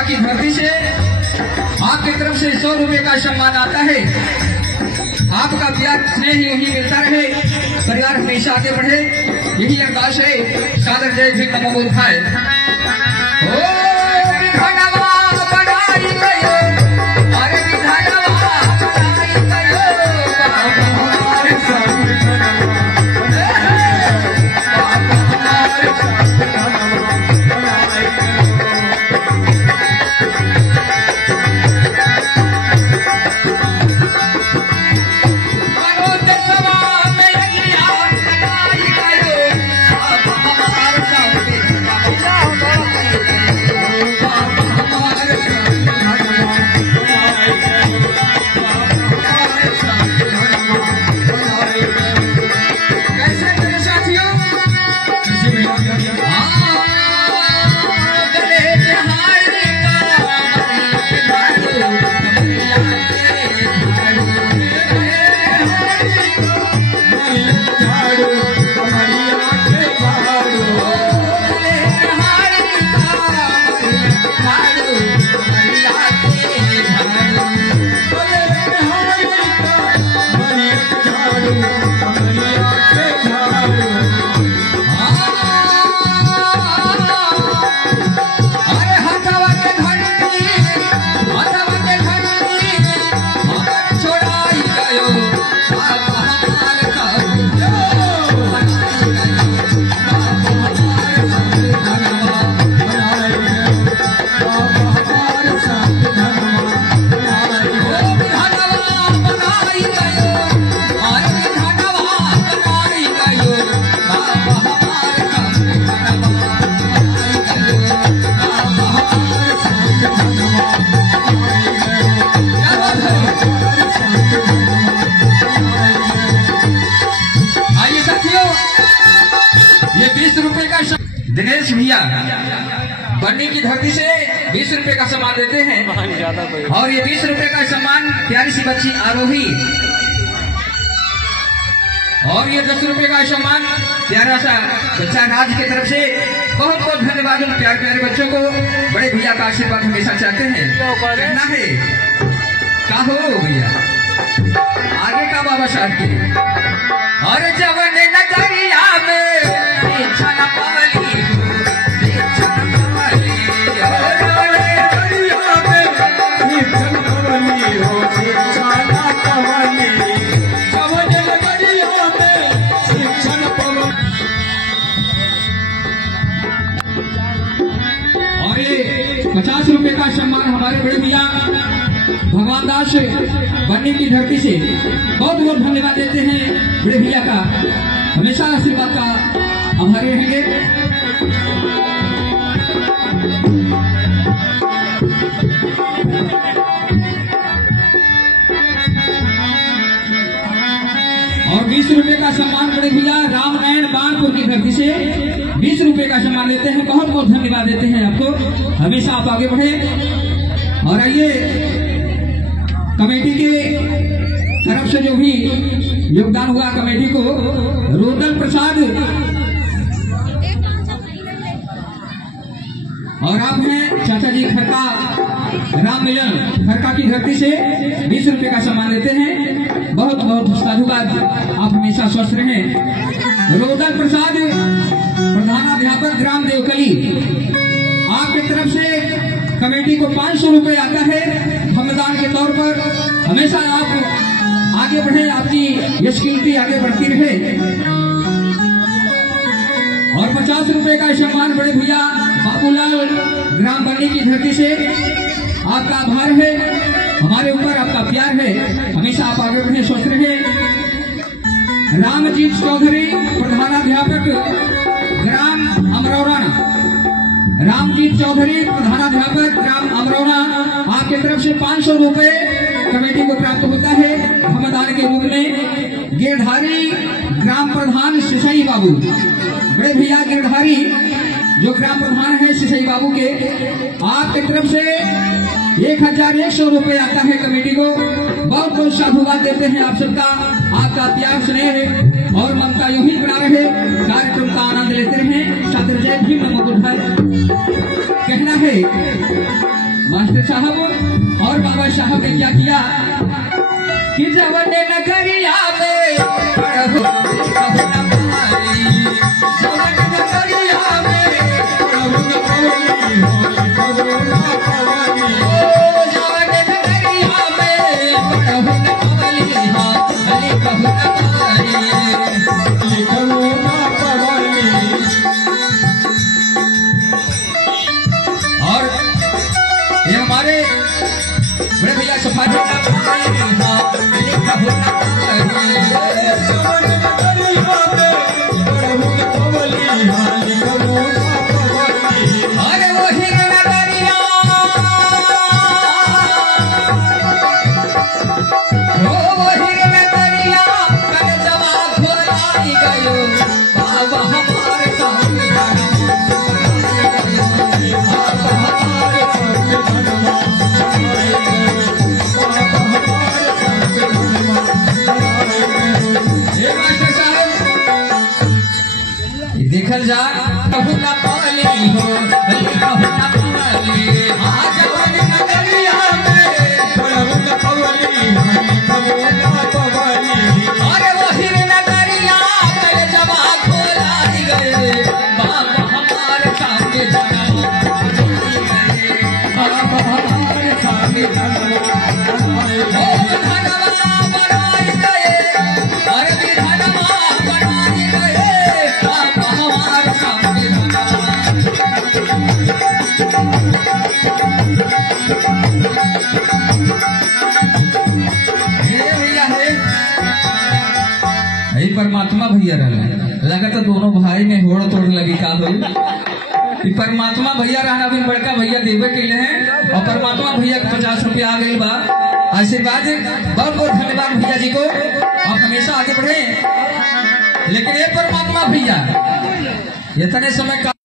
की धरती से आपकी तरफ से 100 रुपए का सम्मान आता है। आपका प्यार स्नेह यही मिलता रहे, परिवार हमेशा आगे बढ़े, यही अरदास है। सादर जय भी नमो बुद्धाय। दिनेश भैया बन्नी की धरती से 20 रुपए का सम्मान देते हैं। और ये 20 रुपए का सम्मान प्यारी सी बच्ची आरोही, और ये 10 रुपए का सम्मान प्यारा सा बच्चा राज की तरफ से। बहुत बहुत धन्यवाद उन प्यारे प्यारे बच्चों को। बड़े भैया का आशीर्वाद हमेशा चाहते हैं। कहना है का हो भैया आगे का बाबा साहब के और जवन नजरिया में और ये 50 रुपए का सम्मान हमारे बड़े भैया भगवान दास बन्नी की धरती से बहुत बहुत धन्यवाद देते हैं। बड़े भैया का हमेशा आशीर्वाद का आभारी रहेंगे। और 20 रुपए का सम्मान बड़े भैया रामनारायण बानपुर की धरती से 20 रुपए का सम्मान देते हैं। बहुत बहुत धन्यवाद देते हैं आपको। हमेशा आप आगे बढ़े। और आइए कमेटी के तरफ से जो भी योगदान हुआ कमेटी को रोदल प्रसाद और आप हैं चाचा जी खरका राम मिलन खरका की धरती से 20 रुपए का सम्मान देते हैं। बहुत बहुत साधुवाद। आप हमेशा स्वस्थ रहें। रोदल प्रसाद प्रधानाध्यापक ग्राम देवकली आपकी तरफ से कमेटी को 500 रुपए आता है धन्यवाद के तौर पर। हमेशा आप आगे बढ़े, आपकी यश कीर्ति आगे बढ़ती रहे। और 50 रुपए का सम्मान बड़े भैया बाबूलाल ग्राम बन्नी की धरती से। आपका आभार है, हमारे ऊपर आपका प्यार है। है, हमेशा आप आगे बढ़े, स्वस्थ रहे। रामजीत चौधरी प्रधानाध्यापक ग्राम अमरौरा, रामजीत चौधरी प्रधानाध्यापक ग्राम अमरौरा, आपकी तरफ से 500 रुपए कमेटी को प्राप्त होता है भ्रमदान के रूप में। गिरधारी ग्राम प्रधान सिसई बाबू, बड़े भैया गिरधारी जो ग्राम प्रधान है सिसई बाबू के, आपकी तरफ से 1100 रुपए आता है कमेटी को। बहुत बहुत साधुवाद देते हैं आप सबका, आपका प्यार स्नेह और ममता यूं ही बना रहे, कार्यक्रम का आनंद लेते रहे। छात्र जय भीम नमो बुद्धाय कहना है। मास्टर साहब और बाबा साहब ने क्या किया कि जवन नगरिया में पढ़ो देखल जा कहू ना पाली हो, कहू ना पाली आज नगरिया में कहू ना पाली, अरे वही नगरिया में जवा खोला गए बाबा हमारे सामने बाबा हमारे सामने परमात्मा भैया रहना लगा तो दोनों भाई में होड़ तोड़ लगी का हुई। परमात्मा भैया रहना भी बड़का भैया देवे के लिए है और परमात्मा भैया को 50 रुपया आ गई बा। आशीर्वाद बहुत बहुत धन्यवाद भैया जी को, आप हमेशा आगे बढ़े। लेकिन ये परमात्मा भैया इतने समय का